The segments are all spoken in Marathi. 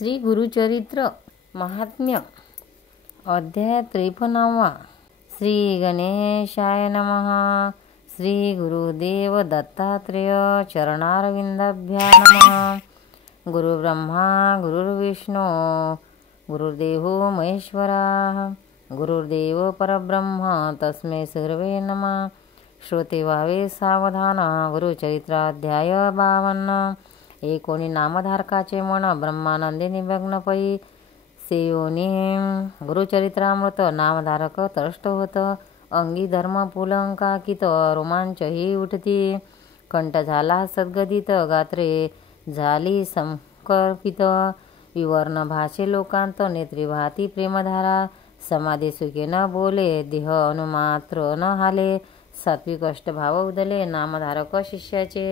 श्री गुरुचरित्र महात्म्य अध्याय 53। श्री गणेशाय नमः। श्री गुरुदेव दत्तात्रेय चरणारविंदाभ्यां नमः। गुरुब्रह्मा गुरुर्विष्णू गुरुर्देवो महेश्वरः गुरुर्देव परब्रह्म तस्मै सर्वे नमः। श्रोते व्हावे सावधान। गुरुचरित्राध्याय 52। एकोणी नामधारकाचे मन ब्रह्मानंदे निमग्न पै सेयोनी गुरुचरित्रामृत नामधारक तरष्ट होत। अंगी धर्म पुलंकाकित रोमांचही उठती। कंठ झाला सद्गदित गात्रे झाली संकर्पित। विवर्ण भाषे लोकांत नेत्री वाहती प्रेमधारा। समाधी सुखे न बोले देह अनुमात्र न हाले। सात्विक अष्टभाव उदले नामधारक शिष्याचे।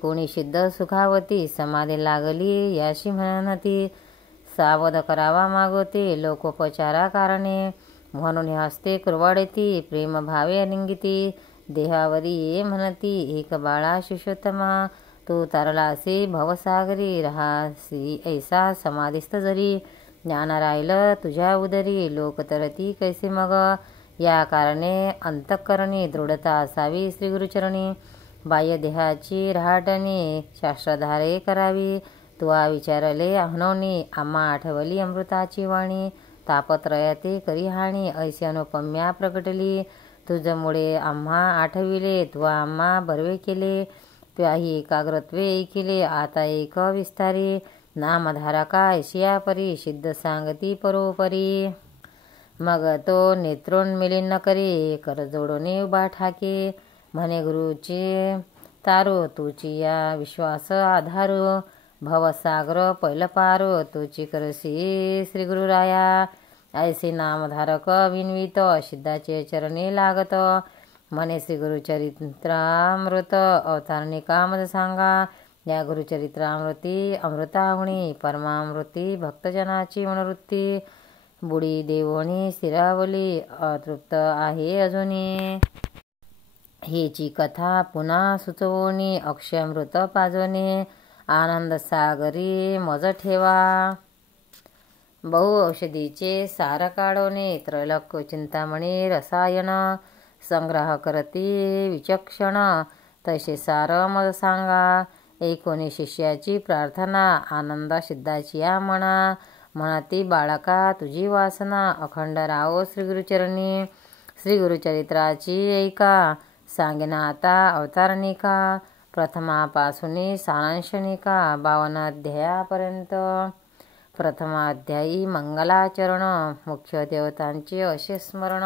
कोणी सिद्ध सुखावती समाधी लागली याशी म्हणती। सावध करावा मागोते लोकोपचारा कारणे। म्हणून हस्ते कुरवाडेती प्रेम भावे अलिंगिती। देहावरी ये म्हणती एक बाळा शिष्योत्तमा। तू तरलासी भवसागरी राहासी ऐसा समाधिस्थ जरी। ज्ञान राहिलं तुझ्या उदरी लोक तरती कैसे मग। या कारणे अंतःकरणी दृढता असावी श्री गुरुचरणी। बाह्य देहाची रहाटणी शास्त्रधारे करावी। तुवा विचारले अहनोनी आम्हा आठवली अमृताची वाणी। तापत्रयाते करी हाणी ऐशी अनुपम्या प्रगटली। तुझमुळे आम्हा आठविले तुवा आम्हा बर्वे केले। त्याही एकाग्रत्वे ऐकिले आता एक विस्तारी। नामधारका ऐशिया परी सिद्ध सांगती परोपरी। मग तो नेत्रोन्मिलन करी कर जोडोनी उभा ठाके। म्हणे गुरुचे तारो तुची या विश्वास आधारो। भवसागर पैल पारो तुची करसी श्री गुरुराया। ऐसे नामधारक विनवित सिद्धाचे चरणी लागत। म्हणे श्री गुरुचरित्रामृत अवतारणिकामद सांगा। या गुरुचरित्रामृती अमृताहुणी परमामृती भक्तजनाची मनोवृत्ती। बुडी देवोनी स्थिरावली अतृप्त आहे अजूनी। हेची कथा पुन्हा सुचवोनी अक्षयमृत पाजोनी। आनंद सागरी मज ठेवा। बहु औषधीचे सार काढोनी त्रैलोक्य चिंतामणी रसायन। संग्रह करती विचक्षण तसे सार मज सांगा। एकोणी शिष्याची प्रार्थना आनंद सिद्धाची या म्हणा। म्हणती बाळका तुझी वासना अखंड राहो श्री गुरुचरणी। श्री गुरुचरित्राची ऐका सांगेना आता अवतारणिका। प्रथमापासून सारांशनिका 52 अध्यायापर्यंत। प्रथमाध्यायी मंगलाचरण। मुख्य देवतांचे असे स्मरण।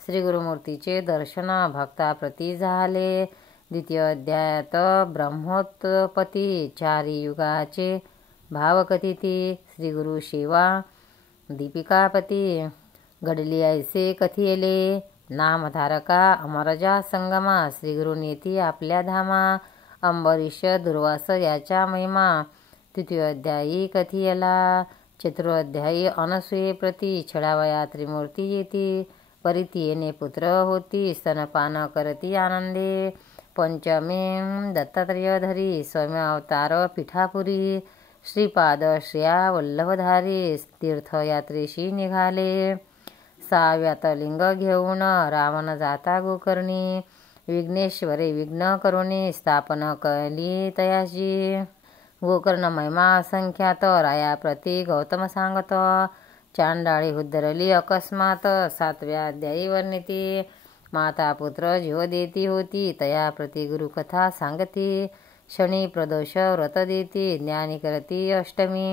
श्री गुरुमूर्तीचे दर्शन भक्ताप्रती झाले। द्वितीय अध्यायात ब्रह्मोत्पत्ती 4 युगाचे भाव कथिती। श्री गुरु सेवा दीपिकापती घडली ऐसे कथियले। नामधारका अमरजा संगमा श्री गुरु नेती आपल्या धामा। अंबरीश दुर्वास याच्या महिमा तृतीय अध्यायी कथियला। चतुर्ध्यायी अनसूये प्रती छळावया त्रिमूर्ती येती। परिती येणे पुत्र होती स्तनपान करती आनंदे। पंचमे दत्तात्रेय धरी सौम्य अवतार पिठापुरी। श्रीपाद श्रिया वल्लभधारी तीर्थयात्रेशी निघाले। 6व्यात लिंग घेऊन रावण जाता गोकर्णी। विघ्नेश्वरे विघ्न करुणी स्थापन कली तयाची। गोकर्ण महिमा असंख्यात रायाप्रती गौतम सांगत। चांडाळी उद्धरली अकस्मात 7व्या अध्यायी वर्णिती। माता पुत्र जीव देती होती तयाप्रती गुरुकथा सांगती। शनी प्रदोष व्रत देती ज्ञानी करती अष्टमी।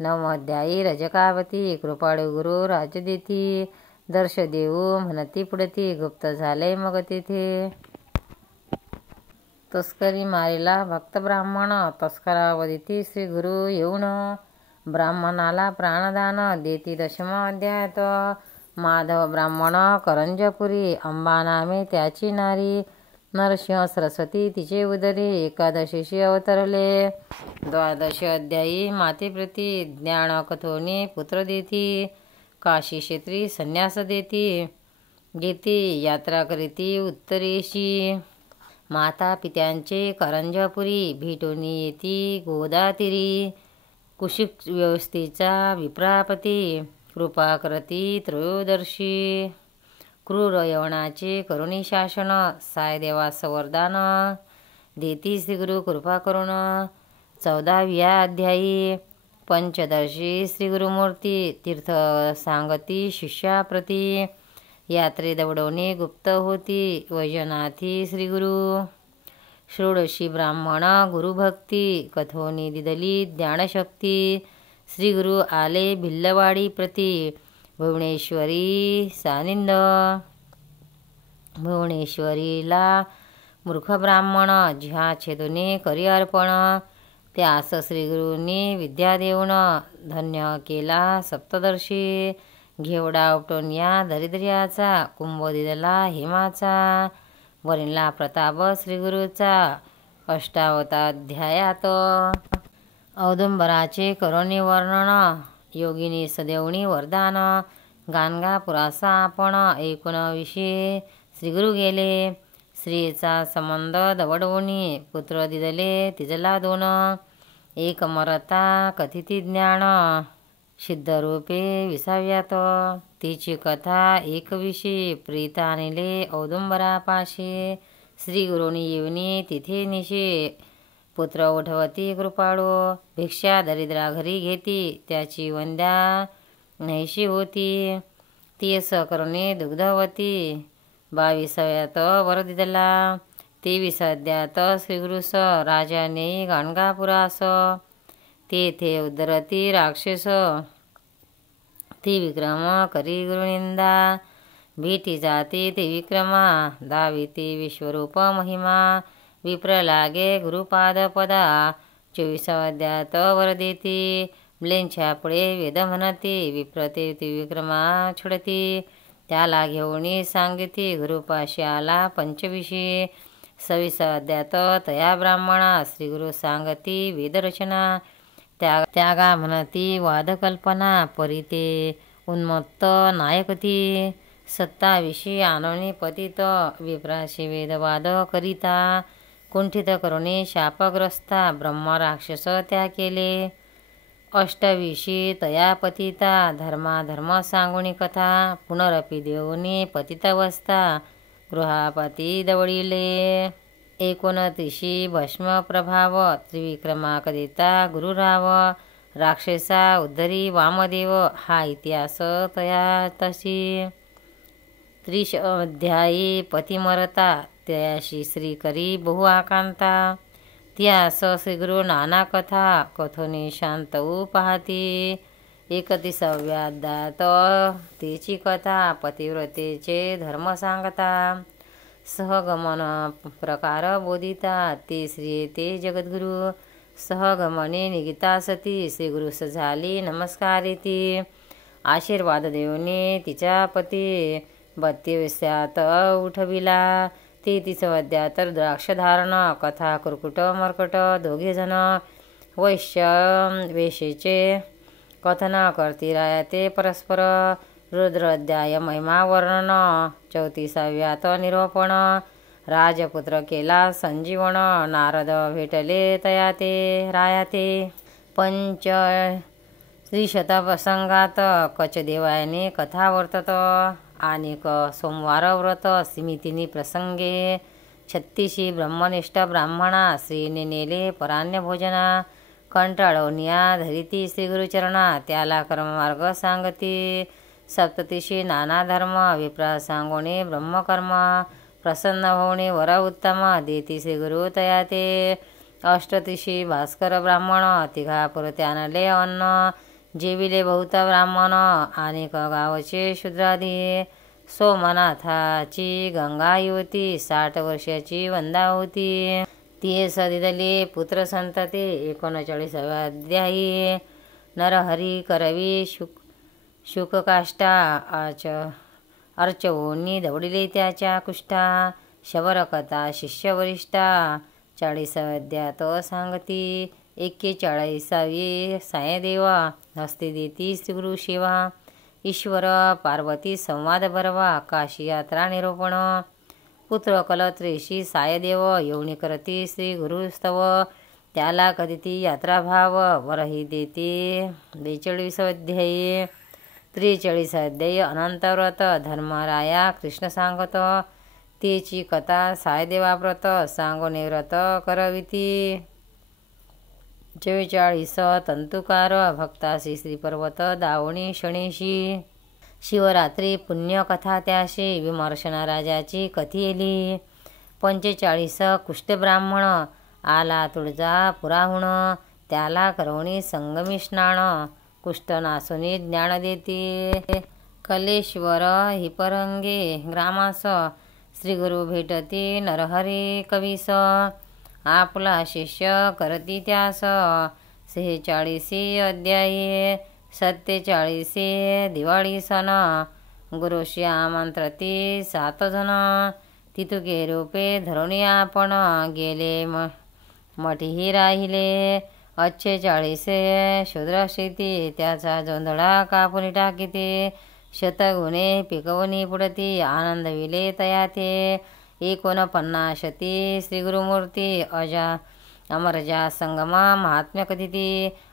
9 अध्यायी रजकावती कृपाळू गुरु राज्य देती। दर्श देऊ म्हणती पुढती गुप्त झाले मग तेथे। तस्करी मारिला भक्त ब्राह्मण तस्करावदिती श्री गुरु येऊन। ब्राह्मणाला प्राणदान देती 10मा अध्यायात। माधव ब्राह्मण करंजपुरी अंबा नामे त्याची नारी। नरसिंह सरस्वती तिचे उदरी एकादशीशी अवतरले। 12 अध्यायी मातेप्रती ज्ञान कथोनी पुत्र देती। काशी क्षेत्री संन्यास देती यात्रा करीती उत्तरेशी। माता पित्यांचे करंजपुरी भेटून येती गोदातीरी। कुशिक व्यवस्थेचा विप्रापती कृपा करती त्रयोदर्शी क्रूर यवनाचे करुणी शासन सायदेवास वरदान देती श्रीगुरु कृपा करुण 14व्या अध्यायी पंचदर्शी श्रीगुरुमूर्ती तीर्थ सांगती शिष्याप्रती यात्रे दवडवणे गुप्त होती वैजनाथी श्रीगुरु षोडशी ब्राह्मण गुरुभक्ती कथोनी दिदली ज्ञानशक्ती श्रीगुरु आले भिल्लवाडी प्रती भुवनेश्वरी सानिंद भुवनेश्वरीला मूर्ख ब्राह्मण ज्या छेदुने करी अर्पण त्यास श्रीगुरूंनी विद्या देऊन धन्य केला सप्तदर्शी घेवडा उपटून या दरिद्र्याचा कुंभ दिदला हेमाचा वरिणला प्रताप श्रीगुरूचा अष्टावताध्यायात औदुंबराचे करुणी वर्णन योगिनी सदेवणी वरदान गाणगापुरासा आपण ऐकून विषयी श्रीगुरु गेले स्त्रीचा संबंध दवडवणी पुत्र दिदले तिजला दोन एक मरता कथिती ज्ञान सिद्धरूपे विसाव्यात तिची कथा एकविषयी प्रीत आणले औदुंबरापाशी श्रीगुरूंनी येऊनी तिथे निशे पुत्र उठवती कृपाळू भिक्षा दरिद्रा घरी घेती त्याची वंद्या नैशी होती ती सकरुणी दुग्धवती 22व्यात वर दिदला 23 अध्यात श्रीगुरुस राजाने गाणगापुरास तेथे उद्धरती राक्षस ती विक्रम करी गुरुनिंदा भीती जाती ते विक्रमा दाविती विश्वरूप महिमा विप्र लागे गुरुपाद पदा 24 अध्यात वर देती म्लेंछा पुढे वेद म्हणती विप्रते ती विक्रमा छडती त्याला घेऊनी सांगिती गुरुपाशी आला पंचविशी 26 अध्यात तया ब्राह्मणा श्रीगुरु सांगती वेदरचना त्यागा म्हणती वादकल्पना परिते उन्मत्त नायकती 27 आणोनी पतित विप्राशी वेदवाद करिता कुंठित करुणी शापग्रस्ता ब्रह्म राक्षस त्या केले 28 तया पतिता धर्म सांगुणी कथा पुनरपि देऊनी पतितावस्था गृहापती दवडिले 29 भस्म प्रभाव त्रिविक्रमा कदिता गुरुराव राक्षसा उद्धरी वामदेव हा इतिहास तया तशी 30 अध्यायी पतिमरता त्याशी श्री करी बहु आकांता त्यास श्रीगुरु नाना कथा कथोनी शांत पाहती 31व्या अध्यायात तिची कथा पतिव्रतेचे धर्म सांगता सहगमन प्रकार बोधिता ते श्री ते जगद्गुरु सहगमने निगिता सती श्रीगुरुस झाली नमस्कारिती आशीर्वाद देऊने तिच्या पती 32व्यात उठविला 33 अध्यायात द्राक्षधारण कथा कुरकुट मरकट दोघे जण वैश्य वेशेचे कथन करती रायते परस्पर रुद्र अध्याय महिमा वर्णन 34व्यात निरोपण राजपुत्र केला संजीवन नारद भेटले तयाते रायाते पंच श्रीशतप्रसंगात कचदेवायने कथा वर्तत आणिक सोमवार व्रत स्मितिनी प्रसंगे 36 ब्रह्मनिष्ठ ब्राह्मणा श्रीने नेले पराण्य भोजना कंटाळवनिया धरिती श्रीगुरुचरणा त्याला कर्ममार्ग सांगती 37 नाना धर्म विप्रा सांगोणे ब्रह्मकर्म प्रसन्न होणे वर उत्तम देती श्रीगुरु तयाते 38 भास्कर ब्राह्मण तिघापुरते आणले अन्न जेविले बहुत ब्राह्मण अनेक गावचे शूद्रादी सोमनाथाची गंगा युवती 60 वर्षाची वंदा होती ती सदिदले पुत्र संतते 39व्या अध्यायी नरहरी करवी शुककाष्टा अर्चवोनी दवडिले त्याच्या कुष्ठा शबरकथा शिष्यवरिष्ठा 40 अध्यायात सांगती 41वी सायदेव हस्ते देती श्रीगुरु शिवा ईश्वर पार्वती संवाद बरवा काशी यात्रा निरूपण पुत्र कलत्रेशी सायदेव येऊनी करती श्री गुरुस्तव त्याला कधी ती यात्रा भाव वरही देते. 42 अध्यायी. 43 अध्यायी. अनंतव्रत. धर्मराया कृष्ण सांगत तेची कथा. सायदेवाव्रत सांगोने व्रत करविती. 44 तंतुकार. भक्तासी श्रीपर्वत दावणी शणीशी. शिवरात्री पुण्यकथा त्याशी. विमर्शना राजाची कथेली. 45 कुष्ठब्राह्मण आला तुळजा पुराहून. त्याला करवणी संगमी स्नान. कुष्ठ नासुनी ज्ञान देते. कलेश्वर हिपरंगे ग्रामास. श्रीगुरु भेटती नरहरी कवीस. आपला शिष्य करती त्यास. 46 अध्यायी. 47 दिवाळी सण. गुरुशी आमंत्रती 7 जण. तितुके रूपे धरुणी आपण. गेले मठीही राहिले. 48 शूद्रक्षिती. त्याचा जोंधळा कापुनी टाकीते. शतगुणे पिकवणी पुढती. आनंदविले तयाते. 49 श्रीगुरुमूर्ती. अमरजा संगमा महात्म्य कथिती.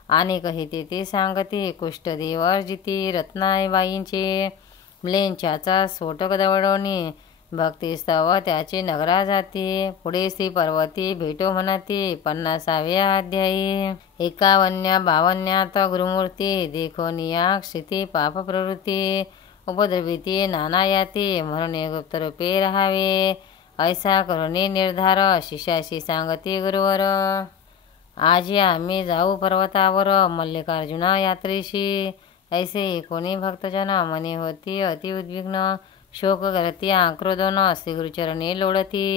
आणि कहिते ते सांगते. कुष्ठदेवर्जिती रत्नाबाईंचे. म्लेंछाचा स्फोटक दवडवणी. भक्तिस्तव त्याचे नगरा जाते. पुढे श्री पर्वती भेटो म्हणती. 50 अध्यायी. 51 52 गुरुमूर्ती. देखोनिया क्षिती पाप प्रवृत्ती. उपद्रविती नाना याती. म्हणून गुप्तरूपे राहावे. ऐसा करुणी निर्धार. शिष्याशी सांगती गुरुवर. आजी आम्ही जाऊ पर्वतावर. मल्लिकार्जुना यात्रेशी. ऐसे कोणी भक्तजन मनी होती अति उद्विग्न. शोक करती आक्रोदन. श्रीगुरुचरणी लोळती.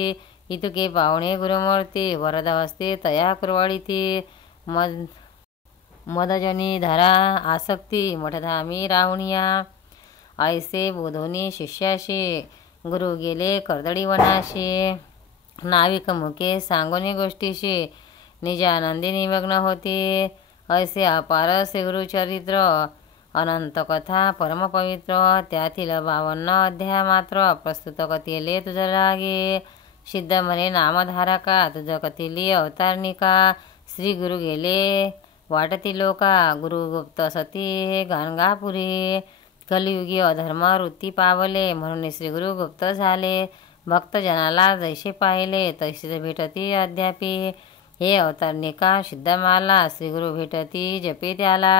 इतुके पावणे गुरुमूर्ती. वरद हस्ते तया कुरवाळीती. मदजनी धरा आसक्ती. मठधामी राहुनिया. ऐसे बोधोनी शिष्याशी. गुरु गेले कर्दळी वनाशी. नाविक मुखे सांगोनी गोष्टीशी. निजानंदी निमग्न होते. ऐसे अपार श्रीगुरुचरित्र. अनंत कथा परमपवित्र. त्यातील 52 अध्याय मात्र प्रस्तुत कथेले तुझ लागे. सिद्ध म्हणे नामधारका. तुझ कथिली अवतारणिका. श्री गुरु गेले वाटती लोका. गुरु गुप्त सती गाणगापुरी. कलियुगी अधर्म वृत्ती पावले. म्हणून श्रीगुरु गुप्त झाले. भक्तजनाला जैसे पाहिले तैसेच भेटती अद्यापी. हे अवतारणिका सिद्धमाला. श्रीगुरु भेटती जपे त्याला.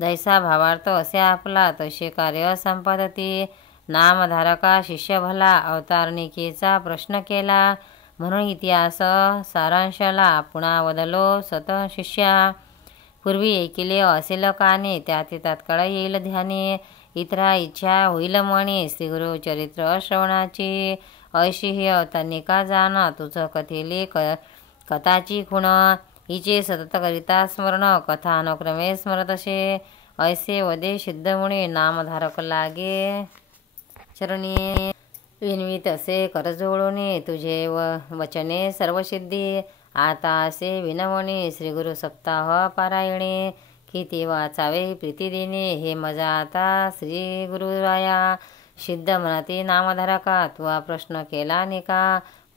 जैसा भावार्थ असे आपला तसे कार्य संपादती. नामधारका शिष्य भला. अवतारणिकेचा प्रश्न केला. म्हणून इतिहास सारांशला पुन्हा वदलो सत शिष्या. पूर्वी ऐकिले असेल काने. त्याते तात्काळ येईल ध्याने. इतरा इच्छा होईल म्हणे. श्रीगुरु चरित्र श्रवणाची. ऐशी ही अवतारणिका जाण. तुझ कथेले कथाची खुण. हिचे सतत करिता स्मरण. कथा अनुक्रमे स्मरतसे. ऐसे वदे सिद्धमुनी. नामधारक लागे चरणी. विनवीत असे करजोडोनी. तुझे वचने सर्वसिद्धी. आता असे विनवणी. श्रीगुरु सप्ताह पारायणे. किती वाचावे प्रीती देणे. हे मजा आता श्री गुरुराया. सिद्ध म्हणती नामधारका. तुवा प्रश्न केला निका.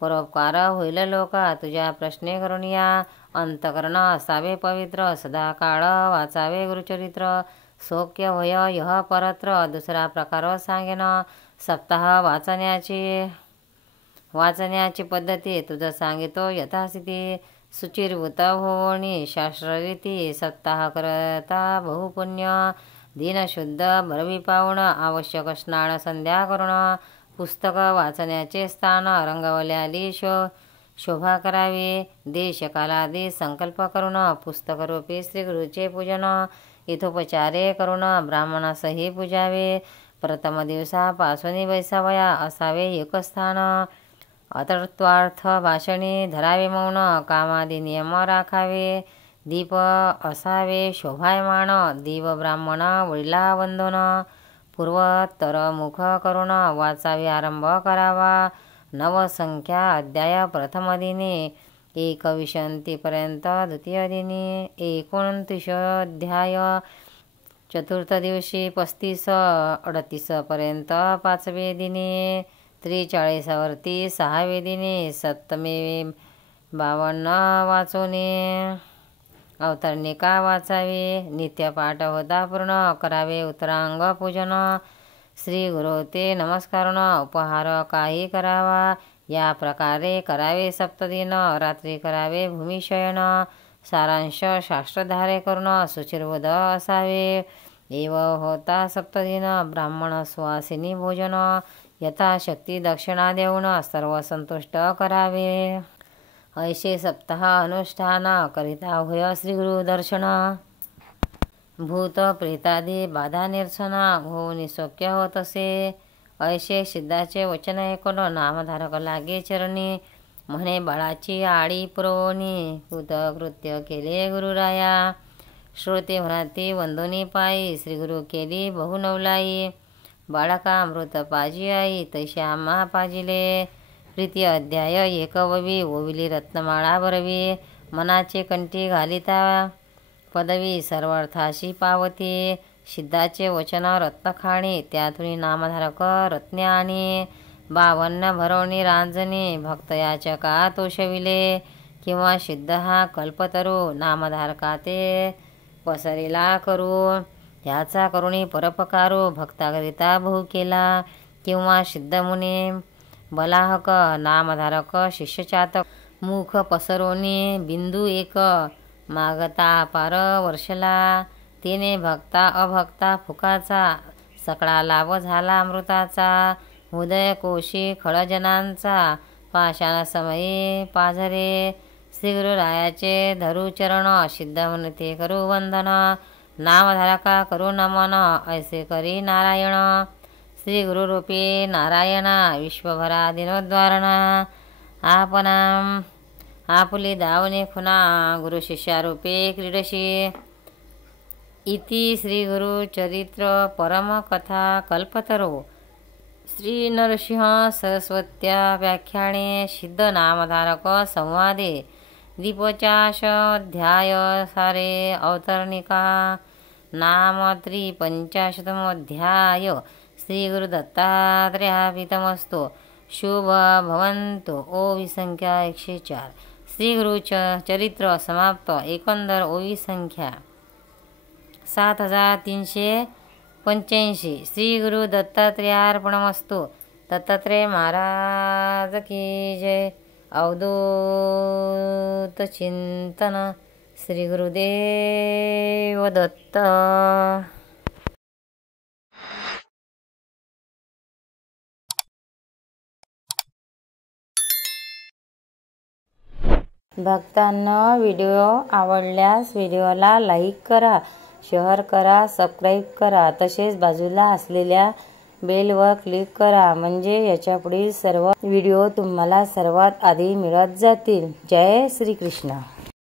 परोपकार होईल लोका. तुझ्या प्रश्ने करून या. अंतकरण असावे पवित्र. सदा काळ वाचावे गुरुचरित्र. सौख्य होय यह परत्र. दुसरा प्रकार सांगेन सप्ताह वाचण्याची पद्धती. तुझ सांगितो यथास्थिती. सुचिरभूत होवणी शास्त्ररीती. सप्ताह करता बहुपुण्य. दिनशुद्ध भरवी पावण. आवश्यक स्नान संध्या करून. पुस्तक वाचण्याचे स्थान. रंगवल्याली शोभा करावी. देशकालादी संकल्प करून. पुस्तकरूपी श्रीगुरूचे पूजन. यथोपचारे करून ब्राह्मणासही पूजावे. प्रथम दिवसापासून 22व्या असावे एक स्थान. अतत्वार्थ भाषणी धरावे मौन. कामादी नियम राखावे. दीप असावे शोभायमान. देव ब्राह्मण वडिला वंदन. पूर्वोत्तरमुख करून वाचावे आरंभ करावा. नवसंख्या अध्याय प्रथम दिनी. 1 पर्यंत द्वितीय दिनी. 29 अध्याय चतुर्थ दिवशी. 35-38 पर्यंत पाचवे दिनी. 43 6वे दिनी. 7 52 वाचोने. अवतरणिका वाचावे. नित्यपाठ होता पूर्ण करावे. उत्तरांग पूजन. श्री गुरु ते नमस्कारण. उपहार काही करावा. या प्रकारे करावे सप्तदिन. रात्री करावे भूमिशयन. सारांश शास्त्रधारे करून शुचिर्बोध असावे. एव होता सप्तदिन. ब्राह्मण सुवासिनी भोजन. यथाशक्ती दक्षिणा देऊन सर्व संतुष्ट करावे. ऐसे सप्ताह अनुष्ठान करिता होय श्री गुरु दर्शन. भूत प्रेतादी बाधा निरसन होऊन सौख्य होत असे. ऐसे सिद्धाचे वचन ऐकून नामधारक लागे चरणी. म्हणे बाळाची आळी पुरवणी. कृतकृत्य केले गुरुराया. श्रोते म्हणती वंदोनी पायी. श्री गुरु केली बहुनवलाई. बाळका अमृत पाजी आई. तैसे आम्हा पाजिले. प्रीती अध्याय एकववी. ओविली रत्नमाळा भरवी. मनाचे कंठी घालिता पदवी सर्वार्थाशी पावती. सिद्धाचे वचन रत्नखाणी. त्यातून नामधारक रत्ने आणि. 52 भरवणी रांजणी. भक्त याचका तोषविले. किंवा सिद्ध हा कल्पतरू. नामधारका ते पसरिला करू. ह्याचा करुणी परोपकारू. भक्ताकरिता बहु केला. किंवा सिद्ध मुनी बलाहक. नामधारक शिष्यचातक. मुख पसरोनी बिंदू एक. मागता पार वर्षला. तिने भक्ता अभक्ता फुकाचा. सकळा लाभ झाला अमृताचा. हृदय कोशी खळजनांचा. पाषाण समयी पाझरे. श्री गुरुरायाचे धरू चरण. सिद्ध म्हणते करू वंदन. नामधारका करू नमन. ऐसे करी नारायण. श्री गुरुरूपी नारायणा. विश्वभरा दिनोद्वारणा. आपणा आपुली दावने खुना. गुरु शिष्यारूपे क्रीडशी. इति श्री गुरु चरित्र परम कथा कल्पतरो. श्री नरसिंह सरस्वत्या व्याख्याने. सिद्ध नामधारक संवादे. दीपचाश अध्याय सारे. अवतरणिका नाम 53 श्री गुरु दत्तात्रेयार्पितमस्तु. शुभ भवन्तु. ओवी संख्या 104. श्री गुरु चरित्र समाप्त. एकंदर ओवी संख्या 7385. श्री गुरु दत्तात्रेयार्पणमस्तु. दत्तात्रेय महाराज की जय. अवधूत चिंतन. श्री गुरुदेव दत्त. भक्तांनो, व्हिडिओ आवडल्यास व्हिडिओला लाईक करा, शेअर करा, सबस्क्राईब करा. तसेच बाजूला असलेल्या बेलवर क्लिक करा. म्हणजे याच्या पुढील सर्व व्हिडिओ तुम्हाला सर्वात आधी मिळत जातील. जय श्री कृष्ण.